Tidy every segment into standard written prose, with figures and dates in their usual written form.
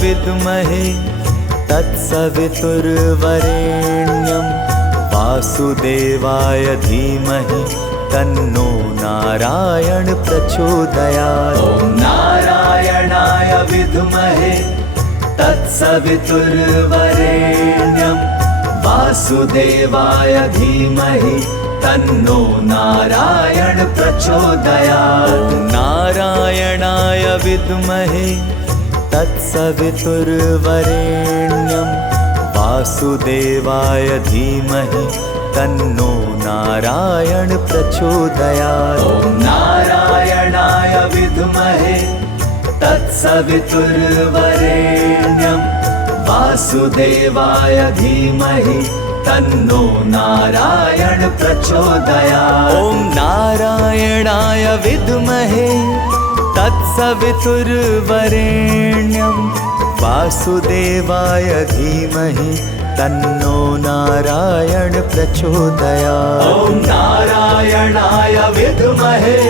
विद्महे तत्सवितुर्वरेण्यं वासुदेवाय धीमहि तन्नो नारायण प्रचोदयात्। ॐ नारायणाय विद्महे तत्सवितुर्वरेण्यं वासुदेवाय धीमहि तन्नो नारायण प्रचोदयात्। ॐ नारायणाय विद्महे तत्सवितुर्वरेण्यं वासुदेवाय धीमहि तन्नो नारायण प्रचोदयात्। ॐ नारायणाय विद्महे तत्सवितुर्वरेण्यं वासुदेवाय धीमहि तन्नो नारायण प्रचोदयात्। ॐ नारायणाय विद्महे तत्सवितुर्वरेण्यं वासुदेवाय धीमहि तन्नो नारायण प्रचोदयात्। ॐ नारायणाय विद्महे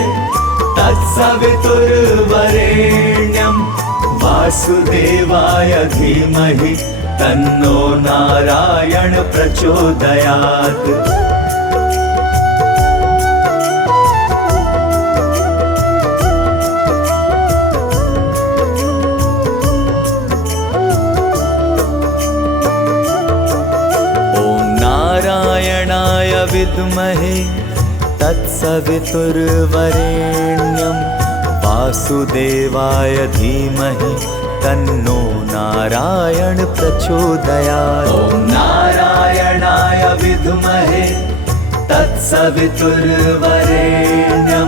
तत्सवितुर्वरेण्यं वासुदेवाय धीमहि तन्नो नारायण प्रचोदयात्। नारायणाय विद्महे तत्सवितुर्वरेण्यं वासुदेवाय धीमहि तन्नो नारायण प्रचोदयात्। ॐ नारायणाय विद्महे तत्सवितुर्वरेण्यं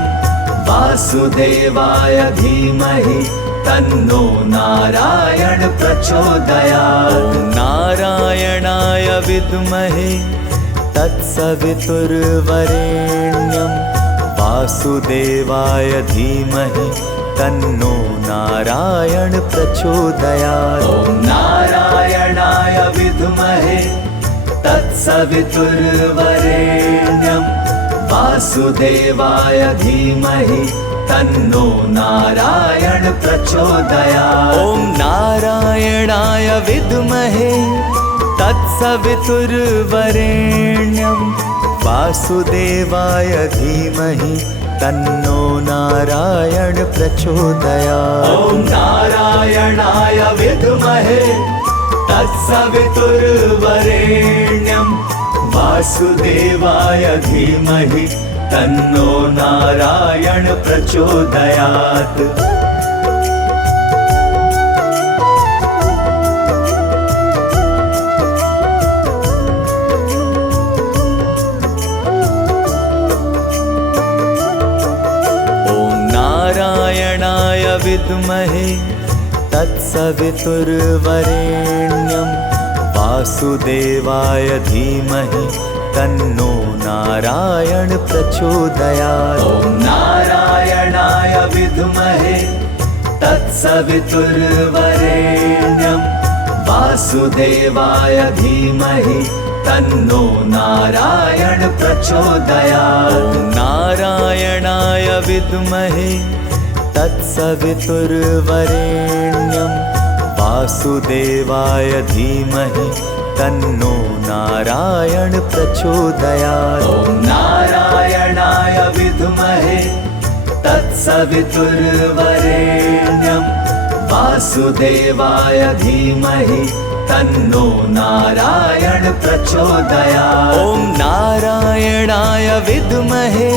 वासुदेवाय धीमहि तन्नो नारायण प्रचोदयात्। ॐ नारायणाय विद्महे तत्सवितुर्वरेण्यं वासुदेवाय धीमहि तन्नो नारायण प्रचोदयात्। ॐ नारायणाय विद्महे तत्सवितुर्वरेण्यं वासुदेवाय धीमहि तन्नो नारायण प्रचोदयात्। ॐ नारायणाय विद्महे तत्सवितुर्वरेण्यं वासुदेवाय धीमहि तन्नो नारायण प्रचोदयात्। ॐ नारायणाय विद्महे तत्सवितुर्वरेण्यं वासुदेवाय धीमहि तन्नो नारायण प्रचोदयात्। नारायणाय विद्महे तत्सवितुर्वरेण्यं वासुदेवाय धीमहि तन्नो नारायण प्रचोदयात्। ॐ नारायणाय विद्महे तत्सवितुर्वरेण्यं वासुदेवाय धीमहि तन्नो नारायण प्रचोदयात्। ॐ नारायणाय विद्महे तत्सवितुर्वरेण्यं वासुदेवाय धीमहि तन्नो नारायण प्रचोदयात्। ॐ नारायणाय विद्महे तत्सवितुर्वरेण्यं वासुदेवाय धीमहि तन्नो नारायण प्रचोदयात्। ॐ नारायणाय विद्महे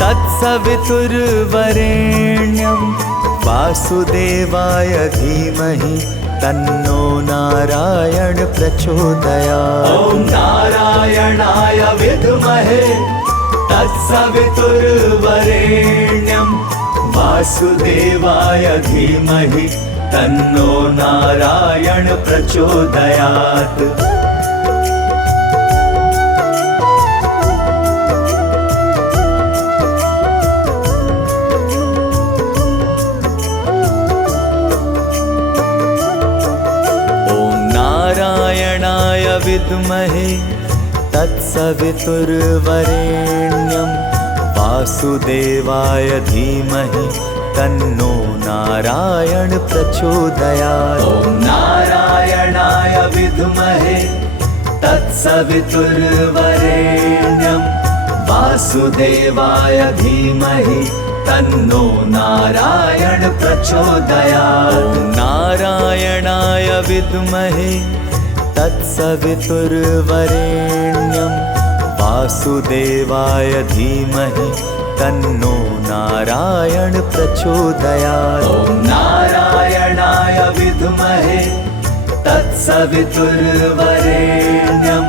तत्सवितुर्वरेण्यं वासुदेवाय धीमहि तन्नो नारायण प्रचोदयात्। ॐ नारायणाय विद्महे तत्सवितुर्वरेण्यं वासुदेवाय धीमहि तन्नो नारायण प्रचोदयात्। नारायणाय विद्महे तत्सवितुर्वरेण्यं वासुदेवाय धीमहि तन्नो नारायण प्रचोदयात्। ॐ नारायणाय विद्महे तत्सवितुर्वरेण्यं वासुदेवाय धीमहि तन्नो नारायण प्रचोदयात्। ॐ नारायणाय विद्महे तत्सवितुर्वरेण्यं वासुदेवाय धीमहि तन्नो नारायण प्रचोदयात्। ॐ नारायणाय विद्महे तत्सवितुर्वरेण्यं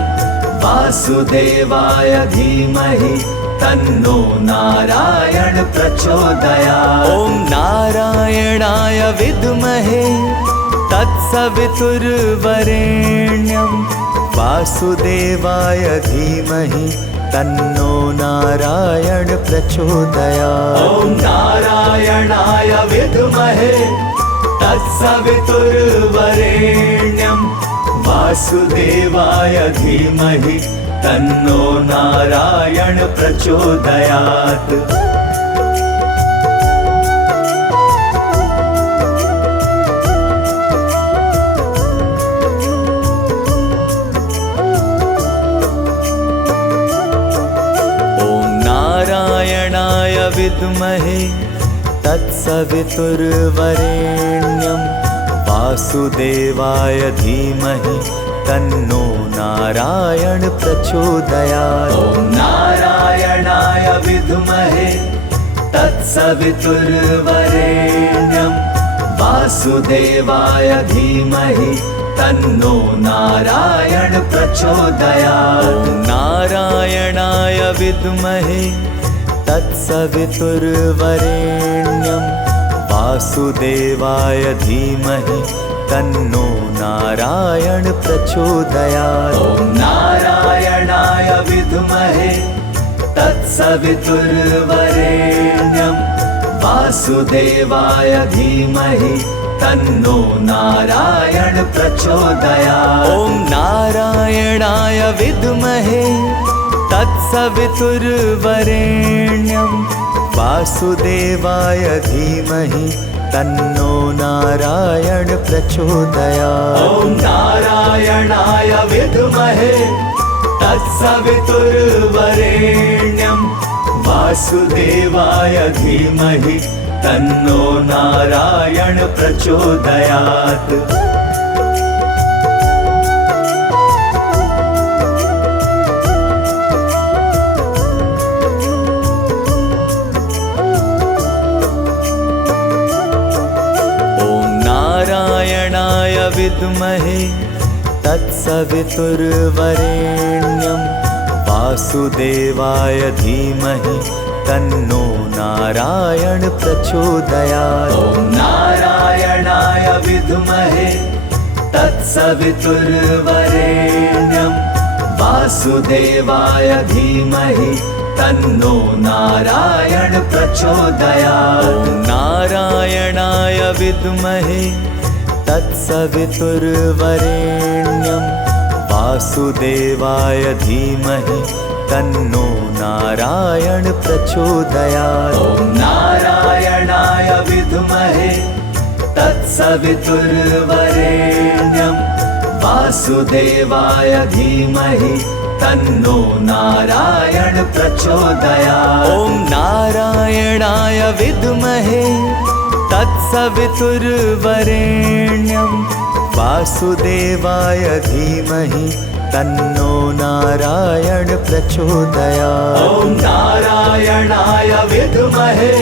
वासुदेवाय धीमहि तन्नो नारायण प्रचोदयात्। ॐ नारायणाय विद्महे तत्सवितुर्वरेण्यं वासुदेवाय धीमहि तन्नो नारायण प्रचोदयात्। ॐ नारायणाय विद्महे तत्सवितुर्वरेण्यं वासुदेवाय धीमहि तन्नो नारायण प्रचोदयात्। नारायणाय विद्महे तत्सवितुर्वरेण्यं वासुदेवाय धीमहि तन्नो नारायण प्रचोदयात्। ॐ नारायणाय विद्महे तत्सवितुर्वरेण्यं वासुदेवाय धीमहि तन्नो नारायण प्रचोदयात्। ॐ नारायणाय विद्महे तत्सवितुर्वरेण्यं वासुदेवाय धीमहि तन्नो नारायण प्रचोदयात्। ॐ नारायणाय विद्महे तत्सवितुर्वरेण्यं वासुदेवाय धीमहि तन्नो नारायण प्रचोदयात्। ॐ नारायणाय विद्महे तत्सवितुर्वरेण्यं वासुदेवाय धीमहि तन्नो नारायण प्रचोदयात्। ॐ नारायणाय विद्महे तत्सवितुर्वरेण्यं वासुदेवाय धीमहि तन्नो नारायण प्रचोदयात्। नारायणाय विद्महे तत्सवितुर्वरेण्यं वासुदेवाय धीमहि तन्नो नारायण प्रचोदयात्। ॐ नारायणाय विद्महे तत्सवितुर्वरेण्यं वासुदेवाय धीमहि तन्नो नारायण प्रचोदयात्। ॐ नारायणाय विद्महे तत्सवितुर्वरेण्यं वासुदेवाय धीमहि तन्नो नारायण प्रचोदयात्। ॐ नारायणाय विद्महे तत्सवितुर्वरेण्यं वासुदेवाय धीमहि तन्नो नारायण प्रचोदयात्। ॐ नारायणाय विद्महे तत्सवितुर्वरेण्यं वासुदेवाय धीमहि तन्नो नारायण प्रचोदयात्। ॐ नारायणाय विद्महे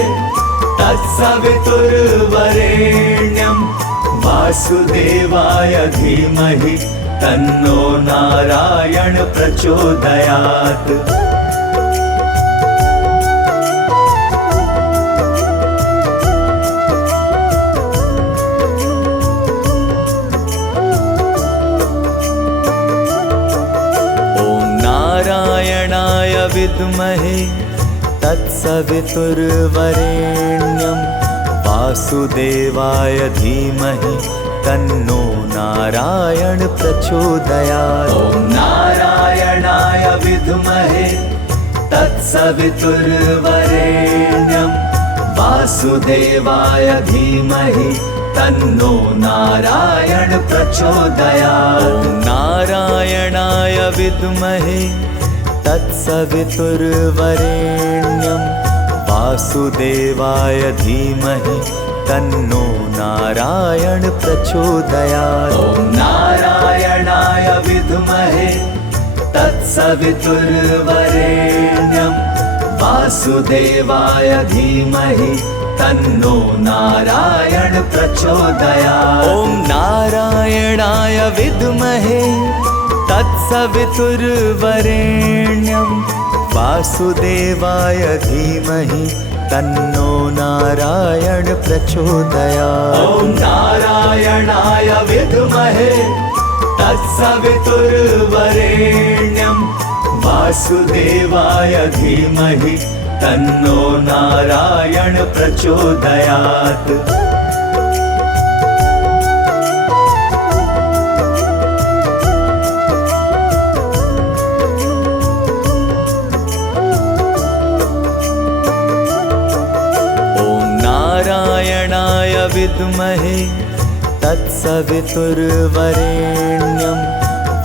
तत्सवितुर्वरेण्यं वासुदेवाय धीमहि तन्नो नारायण प्रचोदयात्। नारायणाय विद्महे तत्सवितुर्वरेण्यं वासुदेवाय धीमहि तन्नो नारायण प्रचोदयात्। ॐ नारायणाय विद्महे तत्सवितुर्वरेण्यं वासुदेवाय धीमहि तन्नो नारायण प्रचोदयात्। ॐ नारायणाय विद्महे तत्सवितुर्वरेण्यं वासुदेवाय धीमहि तन्नो नारायण प्रचोदयात्। ॐ नारायणाय विद्महे तत्सवितुर्वरेण्यं वासुदेवाय धीमहि तन्नो नारायण प्रचोदयात्। ॐ नारायणाय विद्महे तत्सवितुर्वरेण्यं वासुदेवाय धीमहि तन्नो नारायण प्रचोदयात्। ॐ नारायणाय विद्महे तत्सवितुर्वरेण्यं वासुदेवाय धीमहि तन्नो नारायण प्रचोदयात्। नारायणाय विद्महे तत्सवितुर्वरेण्यं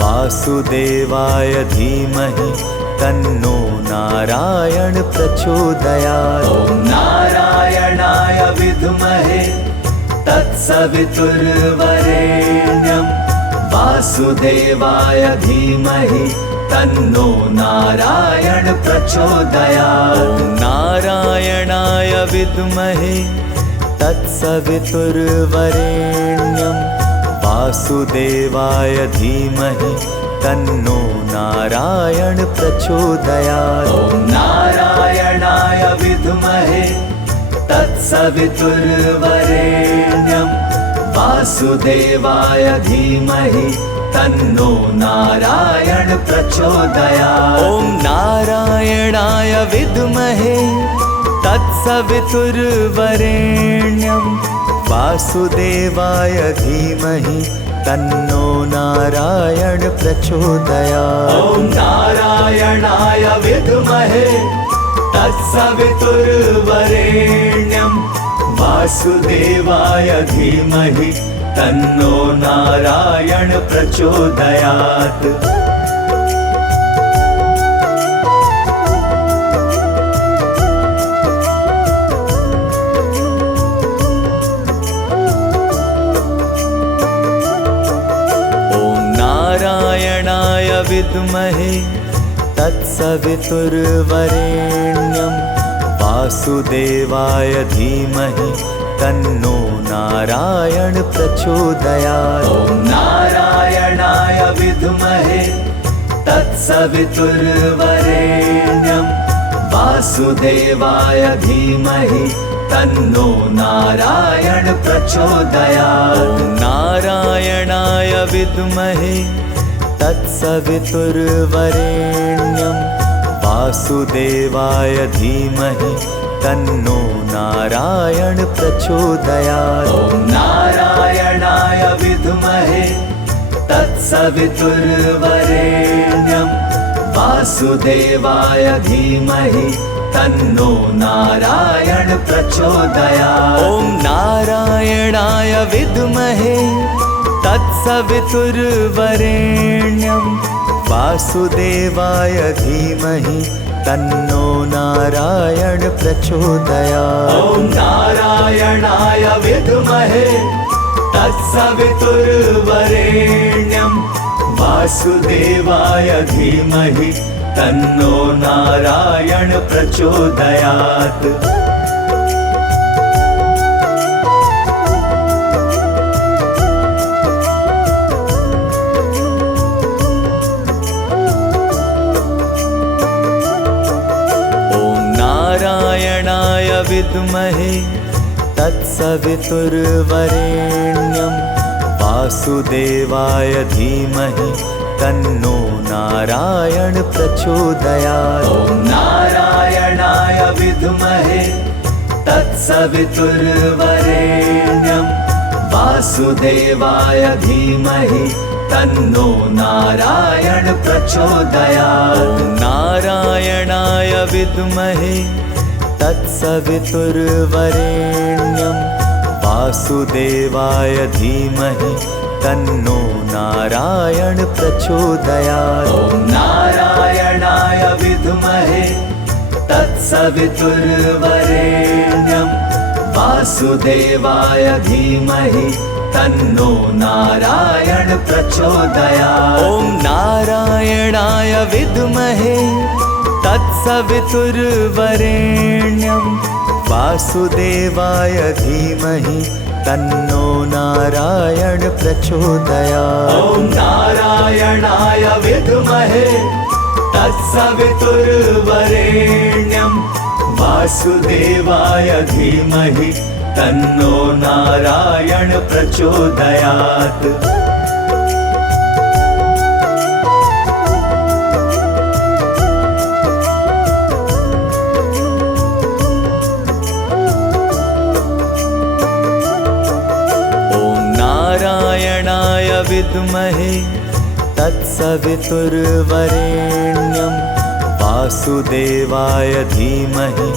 वासुदेवाय धीमहि तन्नो नारायण प्रचोदयात्। ॐ नारायणाय विद्महे तत्सवितुर्वरेण्यं वासुदेवाय धीमहि तन्नो नारायण प्रचोदयात्। ॐ नारायणाय विद्महे तत्सवितुर्वरेण्यं वासुदेवाय धीमहि तन्नो नारायण प्रचोदयात्। ॐ नारायणाय विद्महे तत्सवितुर्वरेण्यं वासुदेवाय धीमहि तन्नो नारायण प्रचोदयात्। ॐ नारायणाय विद्महे तत्सवितुर्वरेण्यं वासुदेवाय धीमहि तन्नो नारायण प्रचोदयात्। ॐ नारायणाय विद्महे तत्सवितुर्वरेण्यं वासुदेवाय धीमहि तन्नो नारायण प्रचोदयात्। नारायणाय विद्महे तत्सवितुर्वरेण्यं वासुदेवाय धीमहि तन्नो नारायण प्रचोदयात्। ॐ नारायणाय विद्महे तत्सवितुर्वरेण्यं वासुदेवाय धीमहि तन्नो नारायण प्रचोदयात्। ॐ नारायणाय विद्महे तत्सवितुर्वरेण्यं वासुदेवाय धीमहि तन्नो नारायण प्रचोदयात्। ॐ नारायणाय विद्महे तत्सवितुर्वरेण्यं वासुदेवाय धीमहि तन्नो नारायण प्रचोदयात्। ॐ नारायणाय विद्महे तत्सवितुर्वरेण्यं वासुदेवाय धीमहि तन्नो नारायण प्रचोदयात्। ॐ नारायणाय विद्महे तत्सवितुर्वरेण्यं वासुदेवाय धीमहि तन्नो नारायण प्रचोदयात्। नारायणाय विद्महे तत्सवितुर्वरेण्यं वासुदेवाय धीमहि तन्नो नारायण प्रचोदयात्। ॐ नारायणाय विद्महे तत्सवितुर्वरेण्यं वासुदेवाय धीमहि तन्नो नारायण प्रचोदयात्। ॐ नारायणाय विद्महे तत्सवितुर्वरेण्यं वासुदेवाय धीमहि तन्नो नारायण प्रचोदयात्। ॐ नारायणाय विद्महे तत्सवितुर्वरेण्यं वासुदेवाय धीमहि तन्नो नारायण प्रचोदयात्। ॐ नारायणाय विद्महे तत्सवितुर्वरेण्यं वासुदेवाय धीमहि तन्नो नारायण प्रचोदयात्। ॐ नारायणाय विद्महे तत्सवितुर्वरेण्यं वासुदेवाय धीमहि तन्नो नारायण प्रचोदयात्। नारायणाय विद्महे तत्सवितुर्वरेण्यं वासुदेवाय धीमहि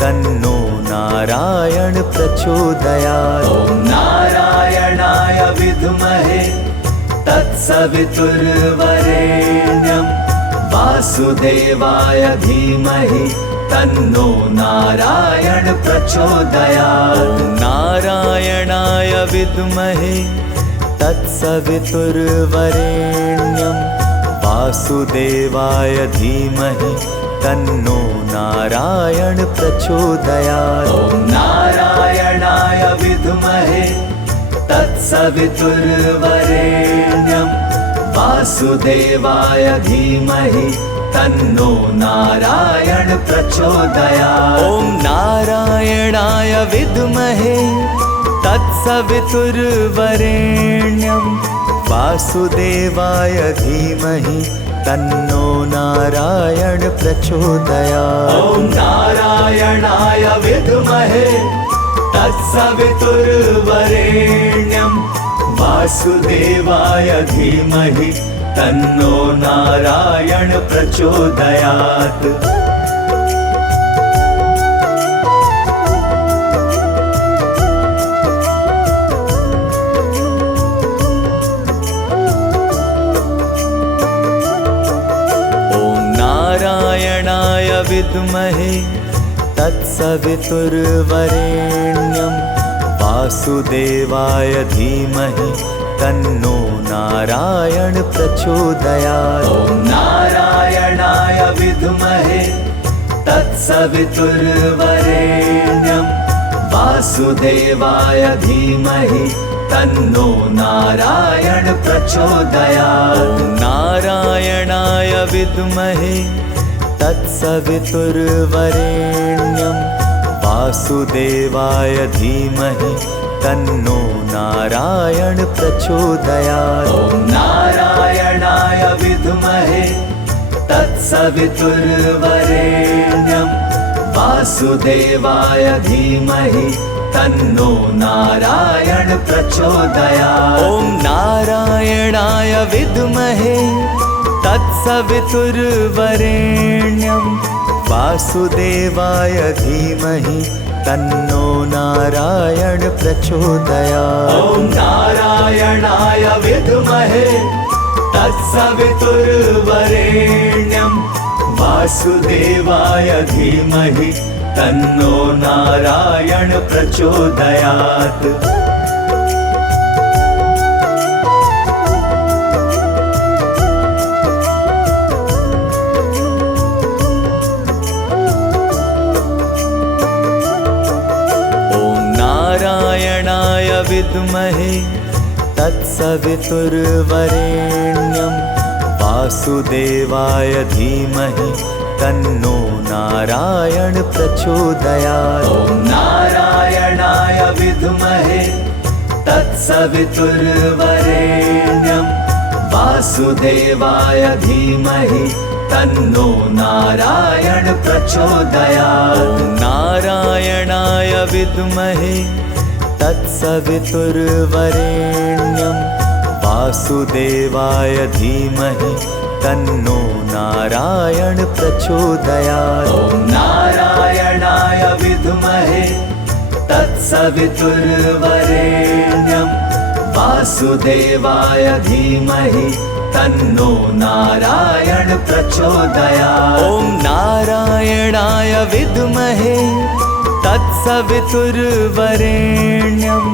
तन्नो नारायण प्रचोदयात्। ॐ नारायणाय विद्महे तत्सवितुर्वरेण्यं वासुदेवाय धीमहि तन्नो नारायण प्रचोदयात्। ॐ नारायणाय विद्महे तत्सवितुर्वरेण्यं वासुदेवाय धीमहि तन्नो नारायण प्रचोदयात्। ॐ नारायणाय विद्महे तत्सवितुर्वरेण्यं वासुदेवाय धीमहि तन्नो नारायण प्रचोदयात्। ॐ नारायणाय विद्महे तत्सवितुर्वरेण्यं वासुदेवाय धीमहि तन्नो नारायण प्रचोदयात्। ॐ नारायणाय विद्महे तत्सवितुर्वरेण्यं वासुदेवाय धीमहि तन्नो नारायण प्रचोदयात्। नारायणाय विद्महे तत्सवितुर्वरेण्यं वासुदेवाय धीमहि तन्नो नारायण प्रचोदयात्। ॐ नारायणाय विद्महे तत्सवितुर्वरेण्यं वासुदेवाय धीमहि तन्नो नारायण प्रचोदयात्। ॐ नारायणाय विद्महे तत्सवितुर्वरेण्यं वासुदेवाय धीमहि तन्नो नारायण प्रचोदयात्। ॐ नारायणाय विद्महे तत्सवितुर्वरेण्यं वासुदेवाय धीमहि तन्नो नारायण प्रचोदयात्। ॐ नारायणाय विद्महे तत्सवितुर्वरेण्यं वासुदेवाय धीमहि तन्नो नारायण प्रचोदयात्। ॐ नारायणाय विद्महे तत्सवितुर्वरेण्यं वासुदेवाय धीमहि तन्नो नारायण प्रचोदयात्। नारायणाय विद्महे तत्सवितुर्वरेण्यं वासुदेवाय धीमहि तन्नो नारायण प्रचोदयात्। ॐ नारायणाय विद्महे तत्सवितुर्वरेण्यं वासुदेवाय धीमहि तन्नो नारायण प्रचोदयात्। ॐ नारायणाय विद्महे तत्सवितुर्वरेण्यं वासुदेवाय धीमहि तन्नो नारायण प्रचोदयात्। ॐ नारायणाय विद्महे तत्सवितुर्वरेण्यं वासुदेवाय धीमहि तन्नो नारायण प्रचोदयात्। ॐ नारायणाय विद्महे तत्सवितुर्वरेण्यं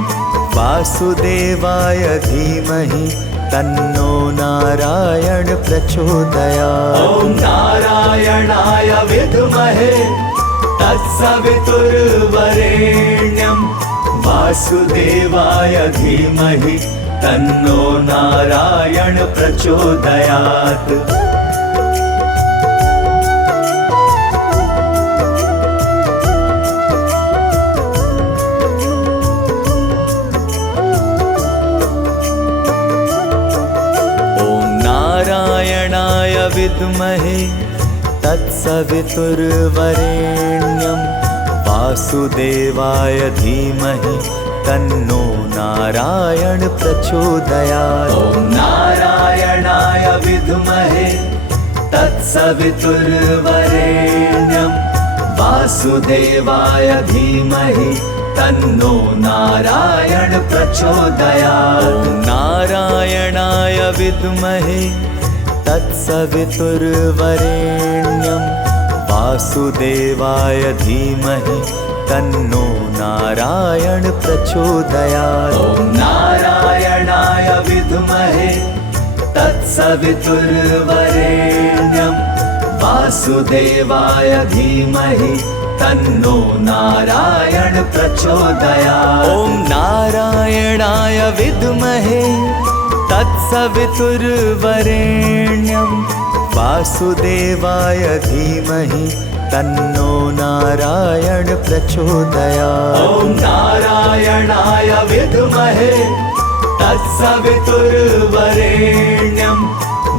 वासुदेवाय धीमहि तन्नो नारायण प्रचोदयात्। ॐ नारायणाय विद्महे तत्सवितुर्वरेण्यं वासुदेवाय धीमहि तन्नो नारायण प्रचोदयात्। नारायणाय विद्महे तत्सवितुर्वरेण्यं वासुदेवाय धीमहि तन्नो नारायण प्रचोदयात्। ॐ नारायणाय विद्महे तत्सवितुर्वरेण्यं वासुदेवाय धीमहि तन्नो नारायण प्रचोदयात्। ॐ नारायणाय विद्महे तत्सवितुर्वरेण्यं वासुदेवाय धीमहि तन्नो नारायण प्रचोदयात्। ॐ नारायणाय विद्महे तत्सवितुर्वरेण्यं वासुदेवाय धीमहि तन्नो नारायण प्रचोदयात्। ॐ नारायणाय विद्महे तत्सवितुर्वरेण्यं वासुदेवाय धीमहि तन्नो नारायण प्रचोदयात्। ॐ नारायणाय विद्महे तत्सवितुर्वरेण्यं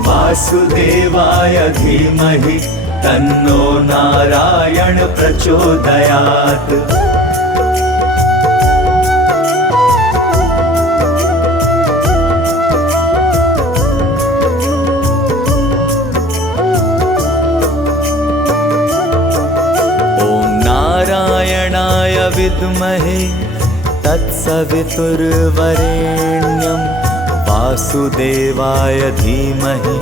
वासुदेवाय धीमहि तन्नो नारायण प्रचोदयात्। नारायणाय विद्महे तत्सवितुर्वरेण्यं वासुदेवाय धीमहि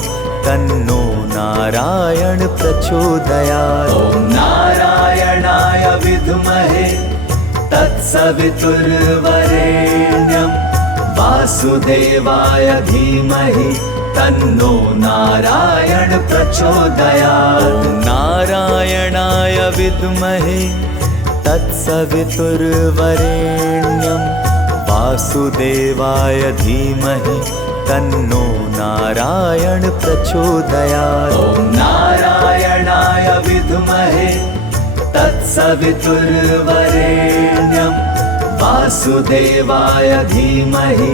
तन्नो नारायण प्रचोदयात्। ॐ नारायणाय विद्महे तत्सवितुर्वरेण्यं वासुदेवाय धीमहि तन्नो नारायण प्रचोदयात्। ॐ नारायणाय विद्महे तत्सवितुर्वरेण्यं वासुदेवाय धीमहि तन्नो नारायण प्रचोदयात्। ॐ नारायणाय विद्महे तत्सवितुर्वरेण्यं वासुदेवाय धीमहि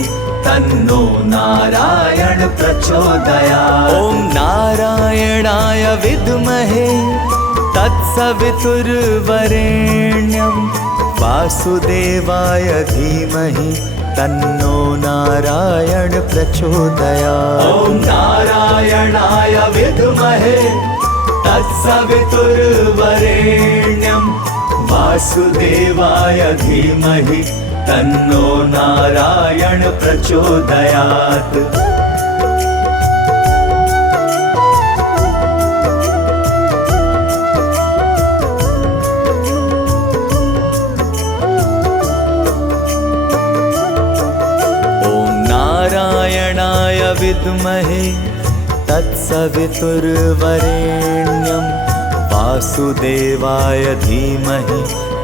तन्नो नारायण प्रचोदयात्। ॐ नारायणाय विद्महे तत्सवितुर्वरेण्यं वासुदेवाय धीमहि तन्नो नारायण प्रचोदयात्। ॐ नारायणाय विद्महे तत्सवितुर्वरेण्यं वासुदेवाय धीमहि तन्नो नारायण प्रचोदयात्। नारायणाय विद्महे तत्सवितुर्वरेण्यं वासुदेवाय धीमहि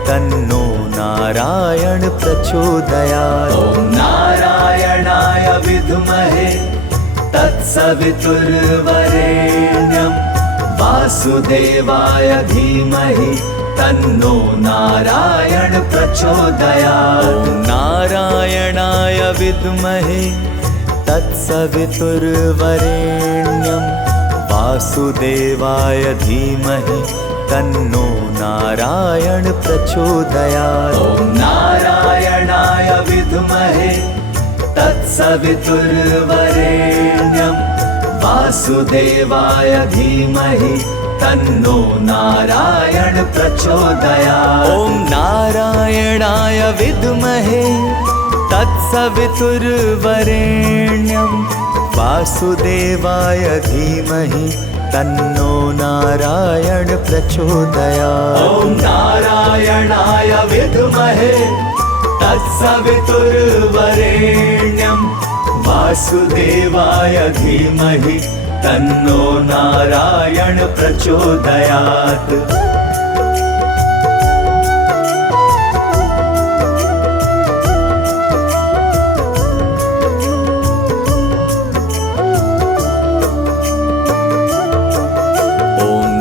तन्नो नारायण प्रचोदयात्। ॐ नारायणाय विद्महे तत्सवितुर्वरेण्यं वासुदेवाय धीमहि तन्नो नारायण प्रचोदयात्। ॐ नारायणाय विद्महे तत्सवितुर्वरेण्यं वासुदेवाय धीमहि तन्नो नारायण प्रचोदयात्। ॐ नारायणाय विद्महे तत्सवितुर्वरेण्यं वासुदेवाय धीमहि तन्नो नारायण प्रचोदयात्। ॐ नारायणाय विद्महे तत्सवितुर्वरेण्यं वासुदेवाय धीमहि तन्नो नारायण प्रचोदयात्। ॐ नारायणाय विद्महे तत्सवितुर्वरेण्यं वासुदेवाय धीमहि तन्नो नारायण प्रचोदयात्।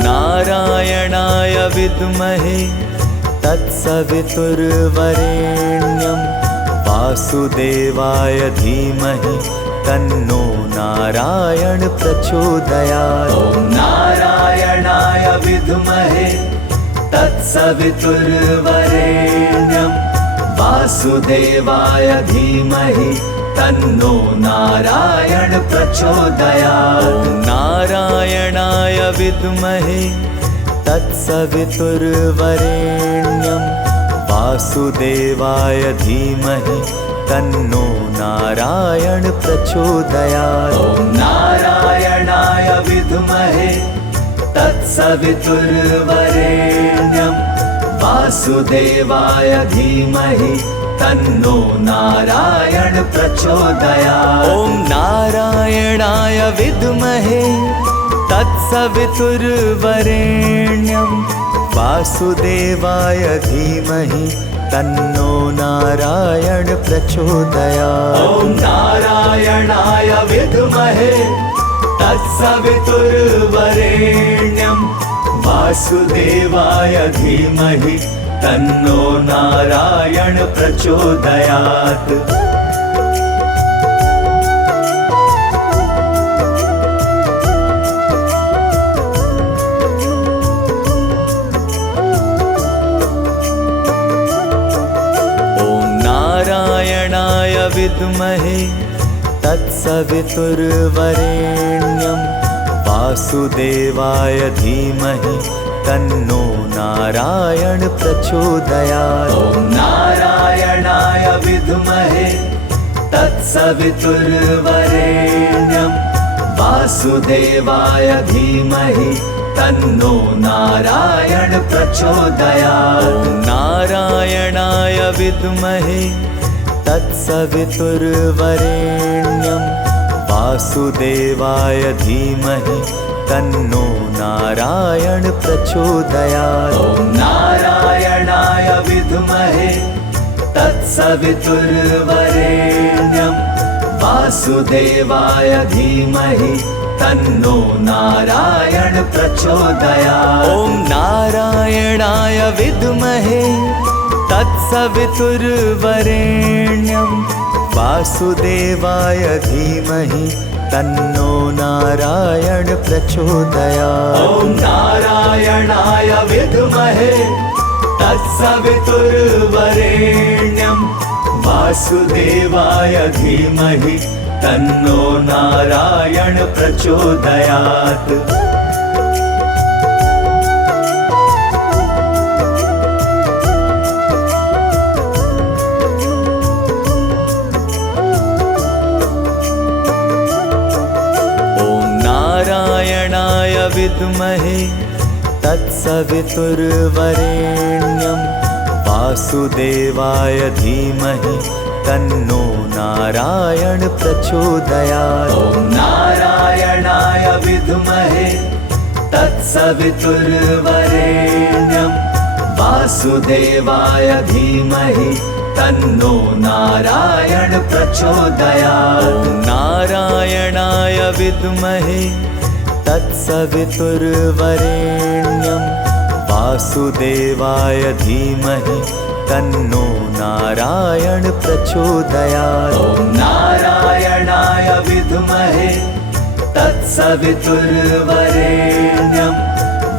नारायणाय विद्महे तत्सवितुर्वरेण्यं वासुदेवाय धीमहि तन्नो नारायण प्रचोदयात्। ॐ नारायणाय विद्महे तत्सवितुर्वरेण्यं वासुदेवाय धीमहि तन्नो नारायण प्रचोदयात्। ॐ नारायणाय विद्महे तत्सवितुर्वरेण्यं वासुदेवाय धीमहि तन्नो नारायण प्रचोदयात्। ॐ नारायणाय विद्महे तत्सवितुर्वरेण्यं वासुदेवाय धीमहि तन्नो नारायण प्रचोदयात्। ॐ नारायणाय विद्महे तत्सवितुर्वरेण्यं वासुदेवाय धीमहि तन्नो नारायण प्रचोदयात्। ॐ नारायणाय विद्महे तत्सवितुर्वरेण्यं वासुदेवाय धीमहि तन्नो नारायण प्रचोदयात्। नारायणाय विद्महे तत्सवितुर्वरेण्यं वासुदेवाय धीमहि तन्नो नारायण प्रचोदयात्। ॐ नारायणाय विद्महे तत्सवितुर्वरेण्यं वासुदेवाय धीमहि तन्नो नारायण प्रचोदयात्। ॐ नारायणाय विद्महे तत्सवितुर्वरेण्यं वासुदेवाय धीमहि तन्नो नारायण प्रचोदयात्। ॐ नारायणाय विद्महे तत्सवितुर्वरेण्यं वासुदेवाय धीमहि तन्नो नारायण प्रचोदयात्। ॐ नारायणाय विद्महे तत्सवितुर्वरेण्यं वासुदेवाय धीमहि तन्नो नारायण प्रचोदयात्। ॐ नारायणाय विद्महे तत्सवितुर्वरेण्यं वासुदेवाय धीमहि तन्नो नारायण प्रचोदयात्। नारायणाय विद्महे तत्सवितुर्वरेण्यं वासुदेवाय धीमहि तन्नो नारायण प्रचोदयात्। ॐ नारायणाय विद्महे तत्सवितुर्वरेण्यं वासुदेवाय धीमहि तन्नो नारायण प्रचोदयात्। ॐ नारायणाय विद्महे तत्सवितुर्वरेण्यं वासुदेवाय धीमहि तन्नो नारायण प्रचोदयात्। ॐ नारायणाय विद्महे तत्सवितुर्वरेण्यं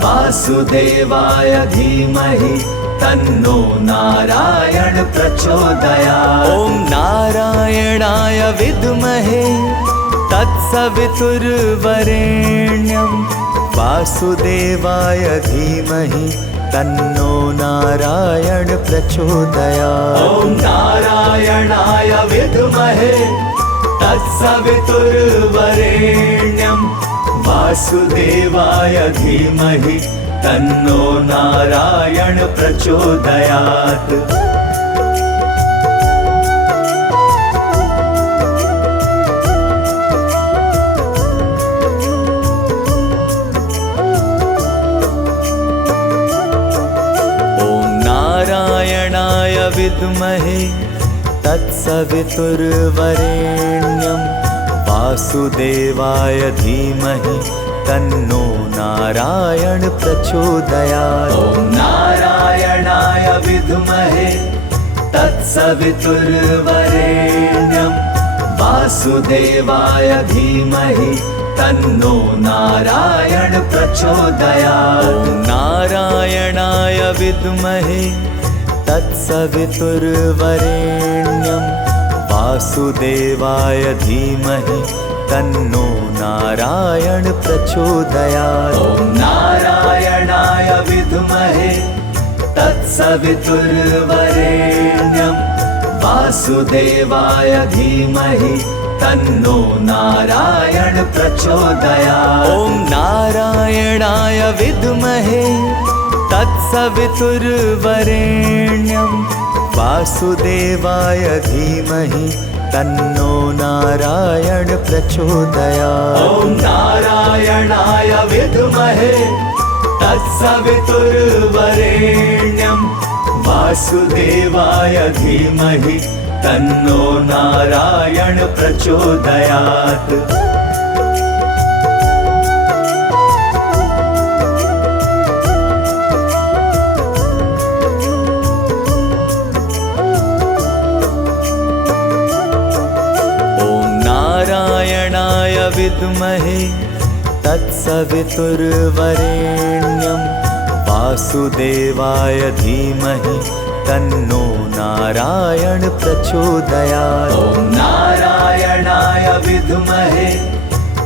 वासुदेवाय धीमहि तन्नो नारायण प्रचोदयात्। ॐ नारायणाय विद्महे तत्सवितुर्वरेण्यं वासुदेवाय धीमहि तन्नो नारायण प्रचोदयात्। ॐ नारायणाय विद्महे तत्सवितुर्वरेण्यं वासुदेवाय धीमहि तन्नो नारायण प्रचोदयात्। नारायणाय विद्महे तत्सवितुर्वरेण्यं वासुदेवाय धीमहि तन्नो नारायण प्रचोदयात्। ॐ नारायणाय विद्महे तत्सवितुर्वरेण्यं वासुदेवाय धीमहि तन्नो नारायण प्रचोदयात्। ॐ नारायणाय विद्महे तत्सवितुर्वरेण्यं वासुदेवाय धीमहि तन्नो नारायण प्रचोदयात्। ॐ नारायणाय विद्महे तत्सवितुर्वरेण्यं वासुदेवाय धीमहि तन्नो नारायण प्रचोदयात्। ॐ नारायणाय विद्महे तत्सवितुर्वरेण्यं वासुदेवाय धीमहि तन्नो नारायण प्रचोदयात्। ॐ नारायणाय विद्महे तत्सवितुर्वरेण्यं वासुदेवाय धीमहि तन्नो नारायण प्रचोदयात्। नारायणाय विद्महे तत्सवितुर्वरेण्यं वासुदेवाय धीमहि तन्नो नारायण प्रचोदयात्। ॐ नारायणाय विद्महे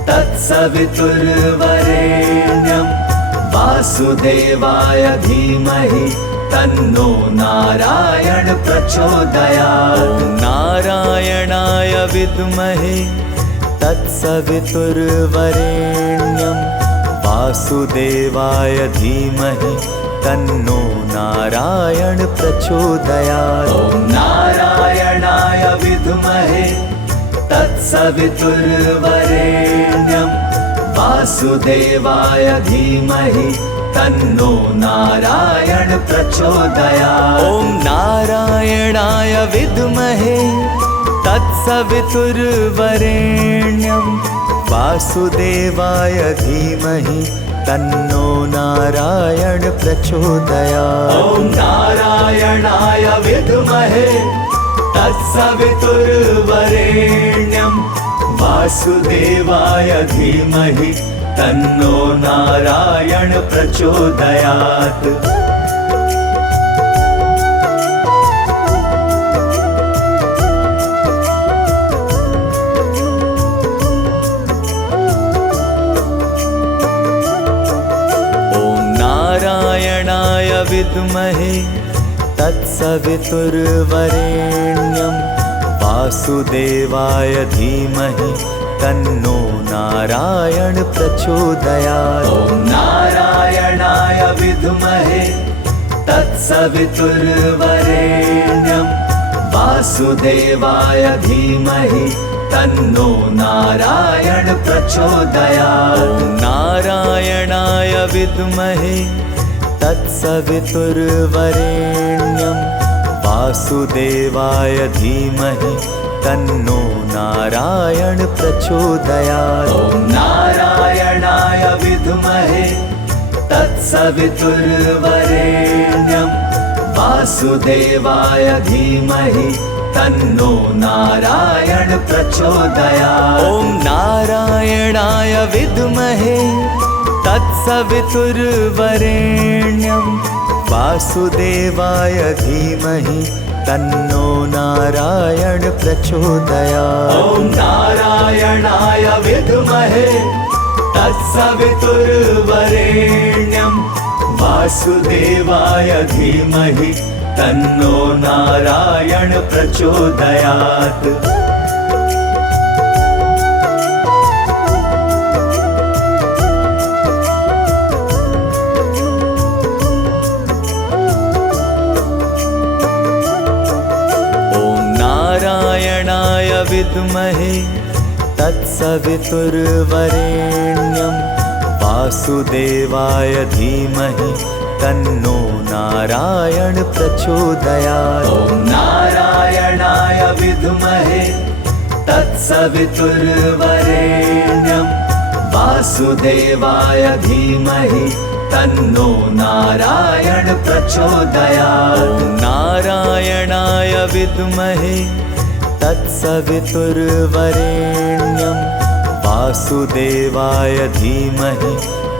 तत्सवितुर्वरेण्यं वासुदेवाय धीमहि तन्नो नारायण प्रचोदयात्। ॐ नारायणाय विद्महे तत्सवितुर्वरेण्यं वासुदेवाय धीमहि तन्नो नारायण प्रचोदयात्। ॐ नारायणाय विद्महे तत्सवितुर्वरेण्यं वासुदेवाय धीमहि तन्नो नारायण प्रचोदयात्। ॐ नारायणाय विद्महे तत्सवितुर्वरेण्यं वासुदेवाय धीमहि तन्नो नारायण प्रचोदयात्। ॐ नारायणाय विद्महे तत्सवितुर्वरेण्यं वासुदेवाय धीमहि तन्नो नारायण प्रचोदयात्। नारायणाय विद्महे तत्सवितुर्वरेण्यं वासुदेवाय धीमहि तन्नो नारायण प्रचोदयात्। ॐ नारायणाय विद्महे तत्सवितुर्वरेण्यं वासुदेवाय धीमहि तन्नो नारायण प्रचोदयात्। ॐ नारायणाय विद्महे तत्सवितुर्वरेण्यं वासुदेवाय धीमहि तन्नो नारायण प्रचोदयात्। ॐ नारायणाय विद्महे तत्सवितुर्वरेण्यं वासुदेवाय धीमहि तन्नो नारायण प्रचोदयात्। ॐ नारायणाय विद्महे तत्सवितुर्वरेण्यं वासुदेवाय धीमहि तन्नो नारायण प्रचोदयात्। ॐ नारायणाय विद्महे तत्सवितुर्वरेण्यं वासुदेवाय धीमहि तन्नो नारायण प्रचोदयात्। नारायणाय विद्महे तत्सवितुर्वरेण्यं वासुदेवाय धीमहि तन्नो नारायण प्रचोदयात्। ॐ नारायणाय विद्महे तत्सवितुर्वरेण्यं वासुदेवाय धीमहि तन्नो नारायण प्रचोदयात्। ॐ नारायणाय विद्महे तत्सवितुर्वरेण्यं वासुदेवाय धीमहि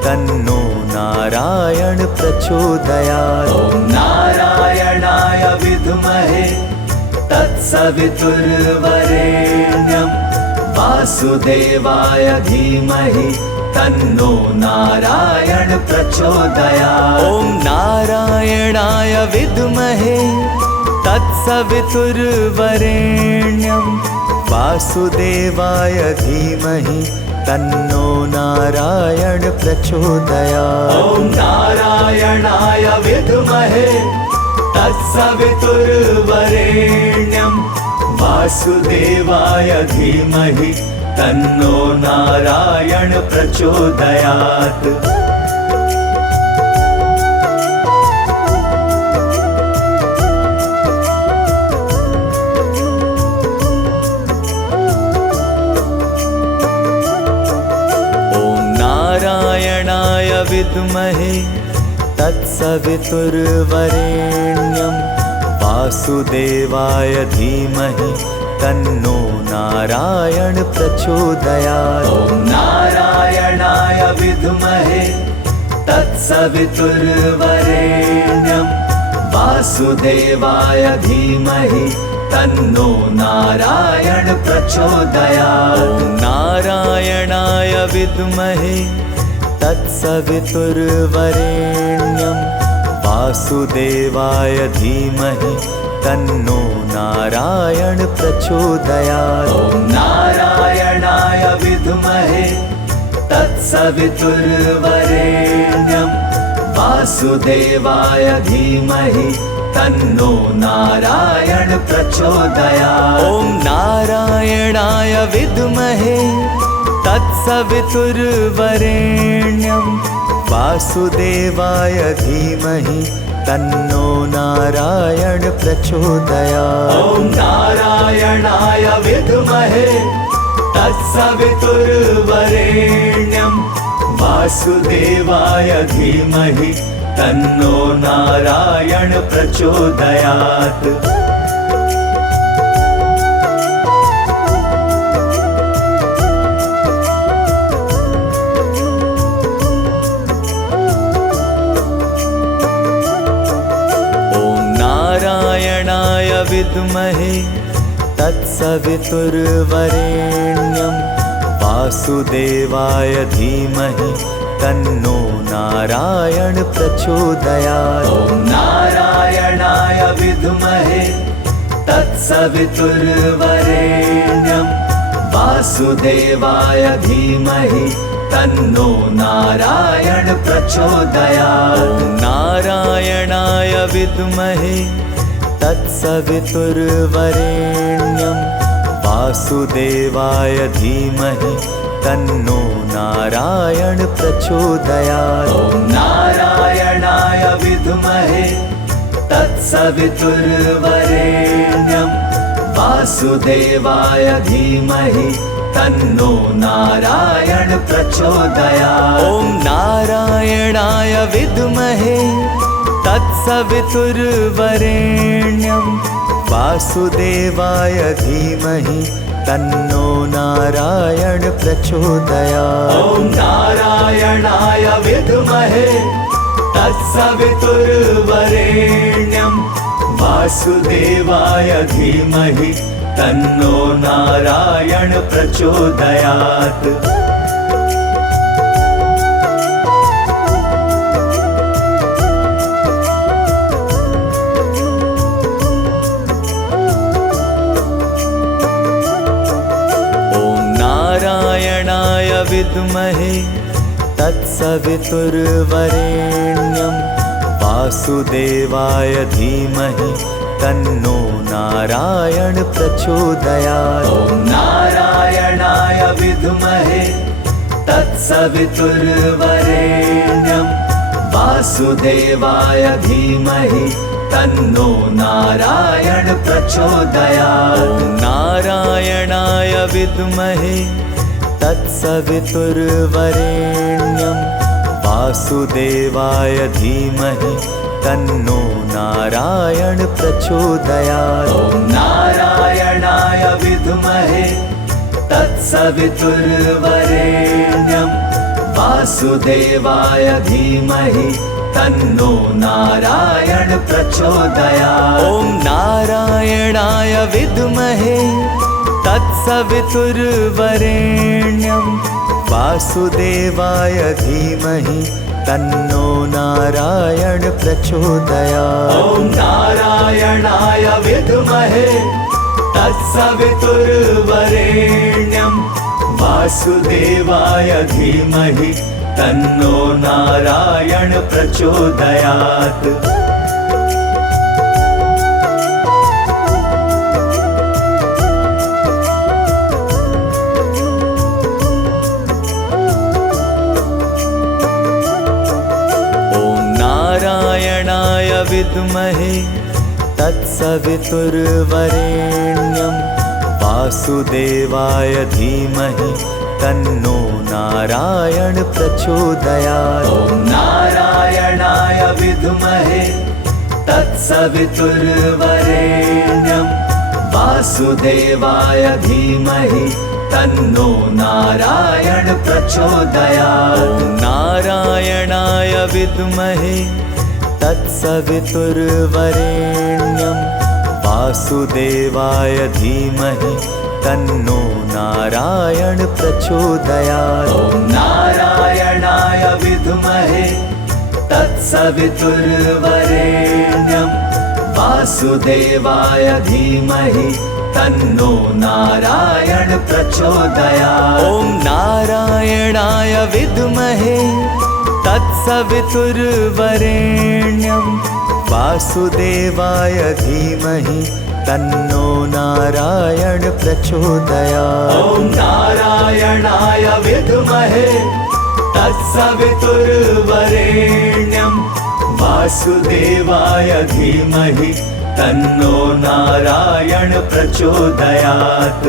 तन्नो नारायण प्रचोदयात्। ॐ नारायणाय विद्महे तत्सवितुर्वरेण्यं वासुदेवाय धीमहि तन्नो नारायण प्रचोदयात्। ॐ नारायणाय विद्महे तत्सवितुर्वरेण्यं वासुदेवाय धीमहि तन्नो नारायण प्रचोदयात्। ॐ नारायणाय विद्महे तत्सवितुर्वरेण्यं वासुदेवाय धीमहि तन्नो नारायण प्रचोदयात्। नारायणाय विद्महे तत्सवितुर्वरेण्यं वासुदेवाय धीमहि तन्नो नारायण प्रचोदयात्। ॐ नारायणाय विद्महे तत्सवितुर्वरेण्यं वासुदेवाय धीमहि तन्नो नारायण प्रचोदयात्। ॐ नारायणाय विद्महे तत्सवितुर्वरेण्यं वासुदेवाय धीमहि तन्नो नारायण प्रचोदयात्। ॐ नारायणाय विद्महे तत्सवितुर्वरेण्यं वासुदेवाय धीमहि तन्नो नारायण प्रचोदयात्। ॐ नारायणाय विद्महे तत्सवितुर्वरेण्यं वासुदेवाय धीमहि तन्नो नारायण प्रचोदयात्। ॐ नारायणाय विद्महे तत्सवितुर्वरेण्यं वासुदेवाय धीमहि तन्नो नारायण प्रचोदयात्। नारायणाय विद्महे तत्सवितुर्वरेण्यं वासुदेवाय धीमहि तन्नो नारायण प्रचोदयात्। ॐ नारायणाय विद्महे तत्सवितुर्वरेण्यं वासुदेवाय धीमहि तन्नो नारायण प्रचोदयात्। ॐ नारायणाय विद्महे तत्सवितुर्वरेण्यं वासुदेवाय धीमहि तन्नो नारायण प्रचोदयात्। ॐ नारायणाय विद्महे तत्सवितुर्वरेण्यं वासुदेवाय धीमहि तन्नो नारायण प्रचोदयात्। ॐ नारायणाय विद्महे तत्सवितुर्वरेण्यं वासुदेवाय धीमहि तन्नो नारायण प्रचोदयात्। ॐ नारायणाय विद्महे तत्सवितुर्वरेण्यं वासुदेवाय धीमहि तन्नो नारायण प्रचोदयात्। विद्महे तत्सवितुर्वरेण्यं वासुदेवाय धीमहि तन्नो नारायण प्रचोदयात्। ॐ नारायणाय विद्महे तत्सवितुर्वरेण्यं वासुदेवाय धीमहि तन्नो नारायण प्रचोदयात्। ॐ नारायणाय विद्महे तत्सवितुर्वरेण्यं वासुदेवाय धीमहि तन्नो नारायण प्रचोदयात्। ॐ नारायणाय विद्महे तत्सवितुर्वरेण्यं वासुदेवाय धीमहि तन्नो नारायण प्रचोदयात्। ॐ नारायणाय विद्महे तत्सवितुर्वरेण्यं वासुदेवाय धीमहि तन्नो नारायण प्रचोदयात्। ॐ नारायणाय विद्महे तत्सवितुर्वरेण्यं वासुदेवाय धीमहि तन्नो नारायण प्रचोदयात्। नारायणाय विद्महे तत्सवितुर्वरेण्यं वासुदेवाय धीमहि तन्नो नारायण प्रचोदयात्। ॐ नारायणाय विद्महे तत्सवितुर्वरेण्यं वासुदेवाय धीमहि तन्नो नारायण प्रचोदयात्। ॐ नारायणाय विद्महे तत्सवितुर्वरेण्यं वासुदेवाय धीमहि तन्नो नारायण प्रचोदयात्। ॐ नारायणाय विद्महे तत्सवितुर्वरेण्यं वासुदेवाय धीमहि तन्नो नारायण प्रचोदयात्। ॐ नारायणाय विद्महे तत्सवितुर्वरेण्यं वासुदेवाय धीमहि तन्नो नारायण प्रचोदयात्। ॐ नारायणाय विद्महे तत्सवितुर्वरेण्यं वासुदेवाय धीमहि तन्नो नारायण प्रचोदयात्।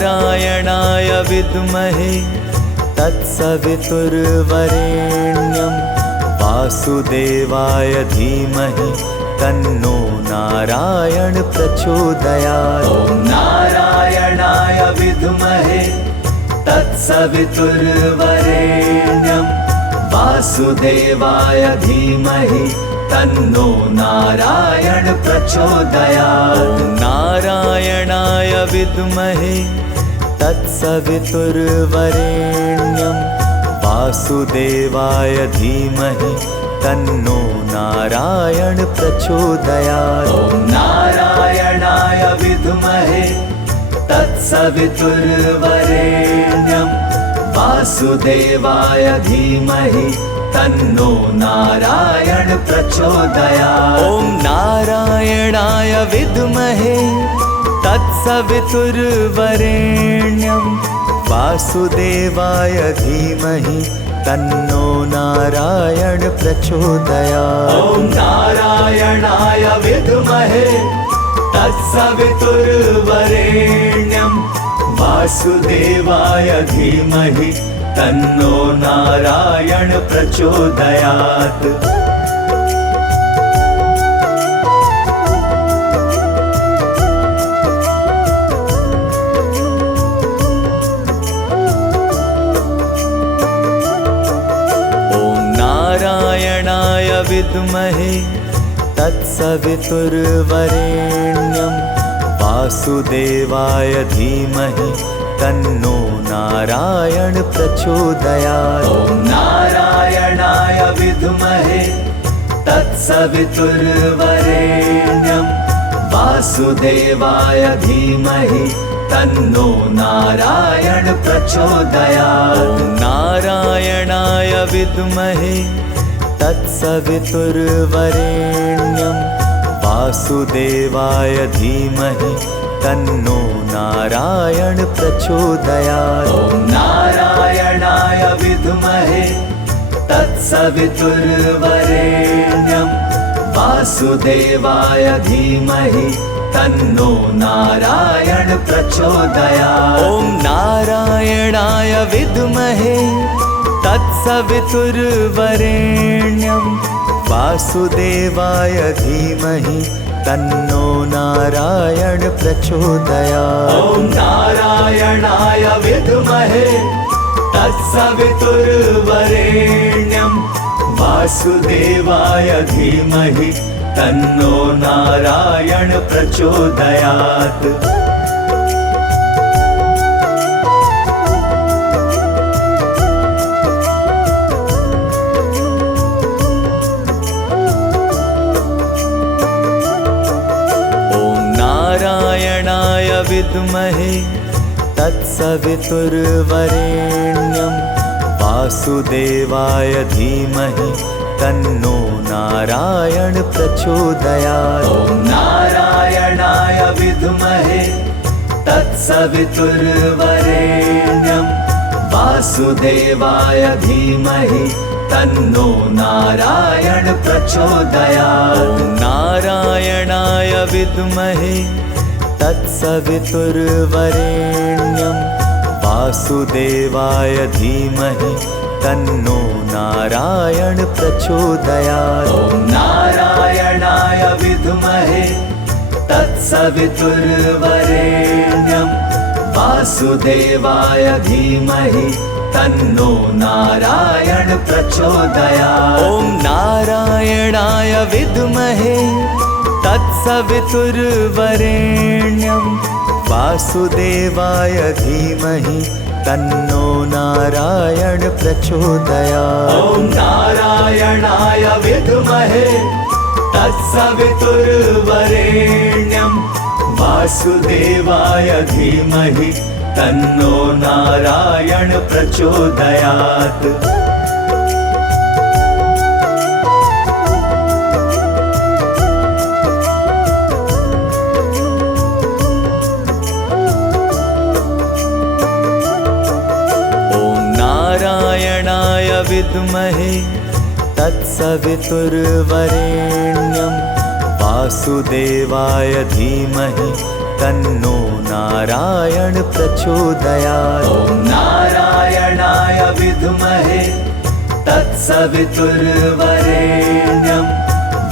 नारायणाय विद्महे तत्सवितुर्वरेण्यं वासुदेवाय धीमहि तन्नो नारायण प्रचोदयात्। ॐ नारायणाय विद्महे तत्सवितुर्वरेण्यं वासुदेवाय धीमहि तन्नो नारायण प्रचोदयात्। ॐ नारायणाय विद्महे तत्सवितुर्वरेण्यं वासुदेवाय धीमहि तन्नो नारायण प्रचोदयात्। ॐ नारायणाय विद्महे तत्सवितुर्वरेण्यं वासुदेवाय धीमहि तन्नो नारायण प्रचोदयात्। ॐ नारायणाय विद्महे तत्सवितुर्वरेण्यं वासुदेवाय धीमहि तन्नो नारायण प्रचोदयात्। ॐ नारायणाय विद्महे तत्सवितुर्वरेण्यं वासुदेवाय धीमहि तन्नो नारायण प्रचोदयात्। नारायणाय विद्महे तत्सवितुर्वरेण्यं वासुदेवाय धीमहि तन्नो नारायण प्रचोदयात्। ॐ नारायणाय विद्महे तत्सवितुर्वरेण्यं वासुदेवाय धीमहि तन्नो नारायण प्रचोदयात्। ॐ नारायणाय विद्महे तत्सवितुर्वरेण्यं वासुदेवाय धीमहि तन्नो नारायण प्रचोदयात्। ॐ नारायणाय विद्महे तत्सवितुर्वरेण्यं वासुदेवाय धीमहि तन्नो नारायण प्रचोदयात्। ॐ नारायणाय विद्महे तत्सवितुर्वरेण्यं वासुदेवाय धीमहि तन्नो नारायण प्रचोदयात्। ॐ नारायणाय विद्महे तत्सवितुर्वरेण्यं वासुदेवाय धीमहि तन्नो नारायण प्रचोदयात्। नारायणाय विद्महे तत्सवितुर्वरेण्यं वासुदेवाय धीमहि तन्नो नारायण प्रचोदयात्। ॐ नारायणाय विद्महे तत्सवितुर्वरेण्यं वासुदेवाय धीमहि तन्नो नारायण प्रचोदयात्। ॐ नारायणाय विद्महे तत्सवितुर्वरेण्यं वासुदेवाय धीमहि तन्नो नारायण प्रचोदयात्। ॐ नारायणाय विद्महे तत्सवितुर्वरेण्यं वासुदेवाय धीमहि तन्नो नारायण प्रचोदयात्। ॐ नारायणाय विद्महे तत्सवितुर्वरेण्यं वासुदेवाय धीमहि तन्नो नारायण प्रचोदयात्। ॐ नारायणाय विद्महे तत्सवितुर्वरेण्यं वासुदेवाय धीमहि तन्नो नारायण प्रचोदयात्। नारायणाय विद्महे तत्सवितुर्वरेण्यं वासुदेवाय धीमहि तन्नो नारायण प्रचोदयात्। ॐ नारायणाय विद्महे तत्सवितुर्वरेण्यं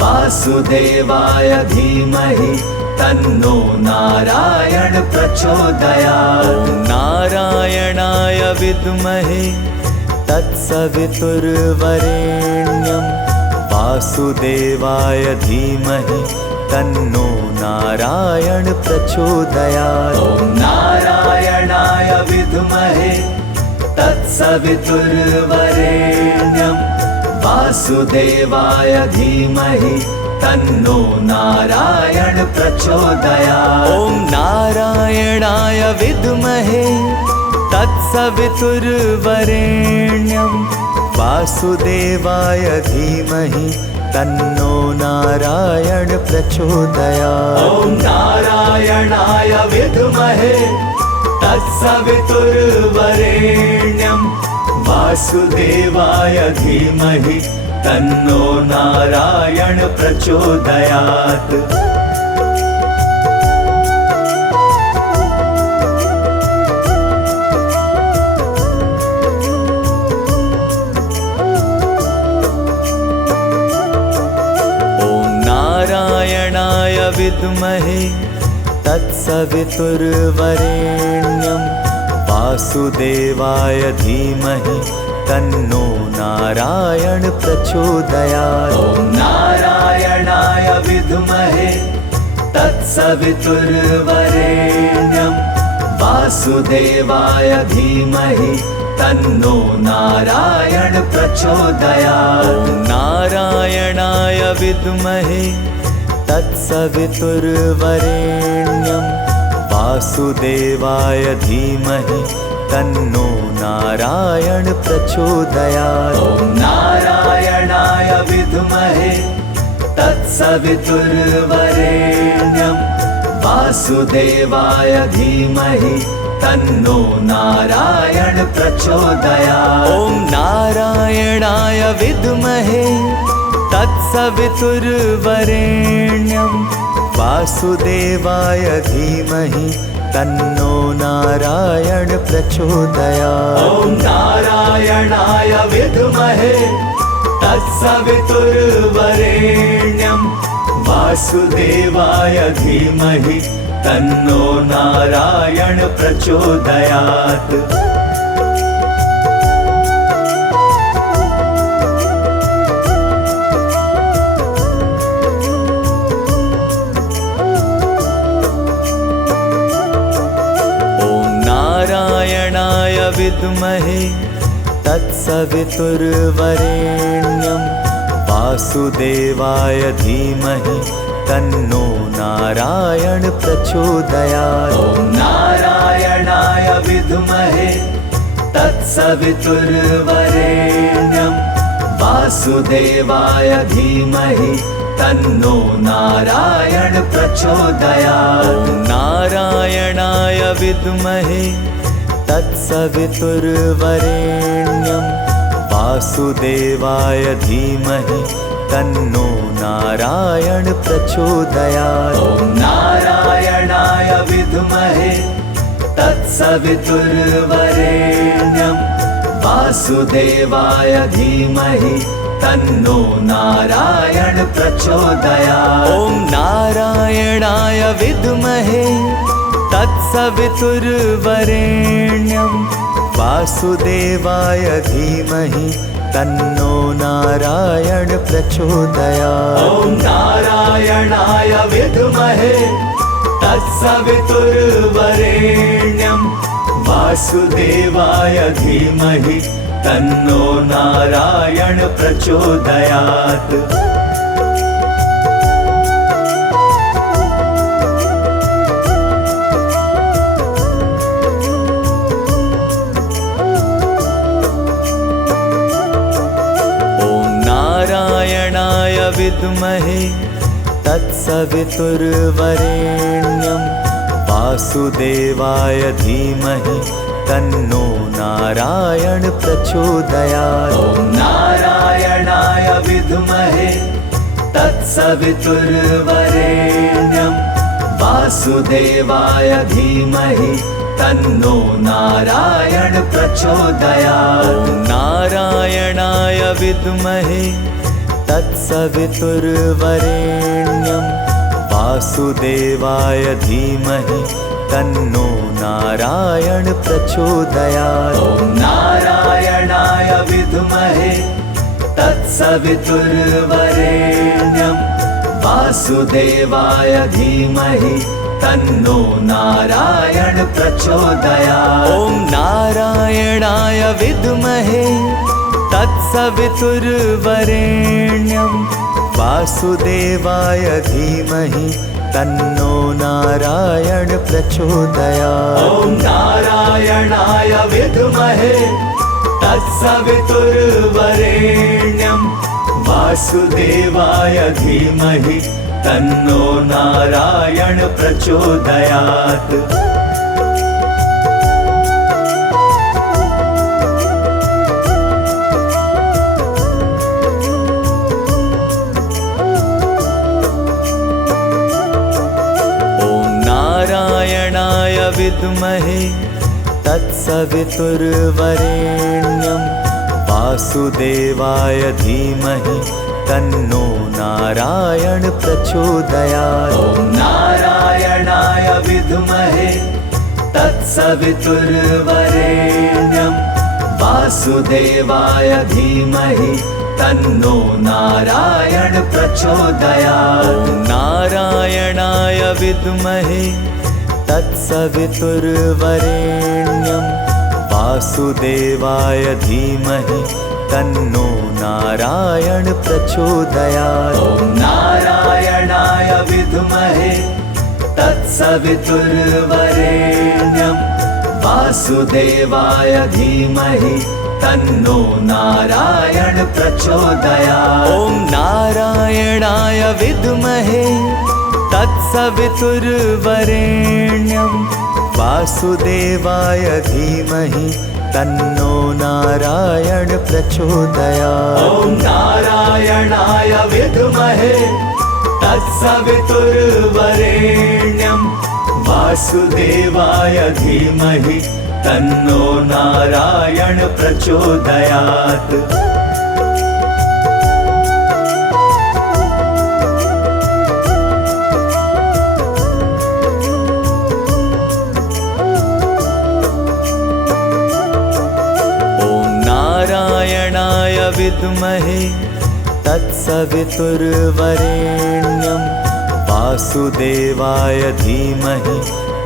वासुदेवाय धीमहि तन्नो नारायण प्रचोदयात्। ॐ नारायणाय विद्महे तत्सवितुर्वरेण्यं वासुदेवाय धीमहि तन्नो नारायण प्रचोदयात्। ॐ नारायणाय विद्महे तत्सवितुर्वरेण्यं वासुदेवाय धीमहि तन्नो नारायण प्रचोदयात्। ॐ नारायणाय विद्महे तत्सवितुर्वरेण्यं वासुदेवाय धीमहि तन्नो नारायण प्रचोदयात्। ॐ नारायणाय विद्महे तत्सवितुर्वरेण्यं वासुदेवाय धीमहि तन्नो नारायण प्रचोदयात्। नारायणाय विद्महे तत्सवितुर्वरेण्यं वासुदेवाय धीमहि तन्नो नारायण प्रचोदयात्। ॐ नारायणाय विद्महे तत्सवितुर्वरेण्यं वासुदेवाय धीमहि तन्नो नारायण प्रचोदयात्। ॐ नारायणाय विद्महे तत्सवितुर्वरेण्यं वासुदेवाय धीमहि तन्नो नारायण प्रचोदयात्। ॐ नारायणाय विद्महे तत्सवितुर्वरेण्यं वासुदेवाय धीमहि तन्नो नारायण प्रचोदयात्। ॐ नारायणाय विद्महे तत्सवितुर्वरेण्यं वासुदेवाय धीमहि तन्नो नारायण प्रचोदयात्। ॐ नारायणाय विद्महे तत्सवितुर्वरेण्यं वासुदेवाय धीमहि तन्नो नारायण प्रचोदयात्। नारायणाय विद्महे तत्सवितुर्वरेण्यं वासुदेवाय धीमहि तन्नो नारायण प्रचोदयात्। ॐ नारायणाय विद्महे तत्सवितुर्वरेण्यं वासुदेवाय धीमहि तन्नो नारायण प्रचोदयात्। ॐ नारायणाय विद्महे तत्सवितुर्वरेण्यं वासुदेवाय धीमहि तन्नो नारायण प्रचोदयात्। ॐ नारायणाय विद्महे तत्सवितुर्वरेण्यं वासुदेवाय धीमहि तन्नो नारायण प्रचोदयात्। ॐ नारायणाय विद्महे तत्सवितुर्वरेण्यं वासुदेवाय धीमहि तन्नो नारायण प्रचोदयात्। ॐ नारायणाय विद्महे तत्सवितुर्वरेण्यं वासुदेवाय धीमहि तन्नो नारायण प्रचोदयात्। नारायणाय विद्महे तत्सवितुर्वरेण्यं वासुदेवाय धीमहि तन्नो नारायण प्रचोदयात्। ॐ नारायणाय विद्महे तत्सवितुर्वरेण्यं वासुदेवाय धीमहि तन्नो नारायण प्रचोदयात्। ॐ नारायणाय विद्महे तत्सवितुर्वरेण्यं वासुदेवाय धीमहि तन्नो नारायण प्रचोदयात्। ॐ नारायणाय विद्महे तत्सवितुर्वरेण्यं वासुदेवाय धीमहि तन्नो नारायण प्रचोदयात्। ॐ नारायणाय विद्महे तत्सवितुर्वरेण्यं वासुदेवाय धीमहि तन्नो नारायण प्रचोदयात्। ॐ नारायणाय विद्महे तत्सवितुर्वरेण्यं वासुदेवाय धीमहि तन्नो नारायण प्रचोदयात्। नारायणाय विद्महे तत्सवितुर्वरेण्यं वासुदेवाय धीमहि तन्नो नारायण प्रचोदयात्। ॐ नारायणाय विद्महे तत्सवितुर्वरेण्यं वासुदेवाय धीमहि तन्नो नारायण प्रचोदयात्। ॐ नारायणाय विद्महे तत्सवितुर्वरेण्यं वासुदेवाय धीमहि तन्नो नारायण प्रचोदयात्। ॐ नारायणाय विद्महे तत्सवितुर्वरेण्यं वासुदेवाय धीमहि तन्नो नारायण प्रचोदयात्। ॐ नारायणाय विद्महे तत्सवितुर्वरेण्यं वासुदेवाय धीमहि तन्नो नारायण प्रचोदयात्। ॐ नारायणाय विद्महे तत्सवितुर्वरेण्यं वासुदेवाय धीमहि तन्नो नारायण प्रचोदयात्। नारायणाय विद्महे तत्सवितुर्वरेण्यं वासुदेवाय धीमहि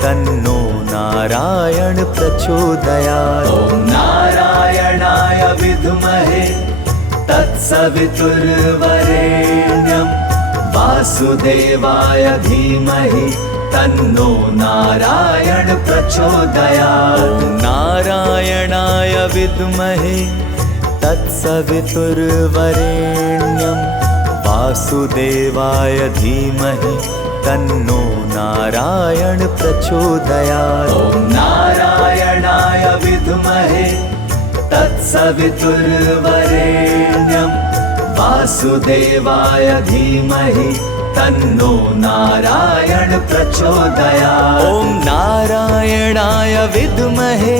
तन्नो नारायण प्रचोदयात्। ॐ नारायणाय विद्महे तत्सवितुर्वरेण्यं वासुदेवाय धीमहि तन्नो नारायण प्रचोदयात्। ॐ नारायणाय विद्महे तत्सवितुर्वरेण्यं वासुदेवाय धीमहि तन्नो नारायण प्रचोदयात्। ॐ नारायणाय विद्महे तत्सवितुर्वरेण्यं वासुदेवाय धीमहि तन्नो नारायण प्रचोदयात्। ॐ नारायणाय विद्महे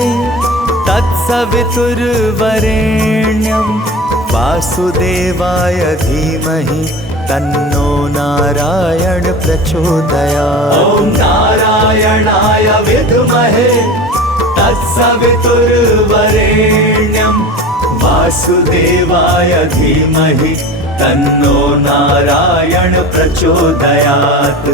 तत्सवितुर्वरेण्यं वासुदेवाय धीमहि तन्नो नारायण प्रचोदयात्। ॐ नारायणाय विद्महे तत्सवितुर्वरेण्यं वासुदेवाय धीमहि तन्नो नारायण प्रचोदयात्।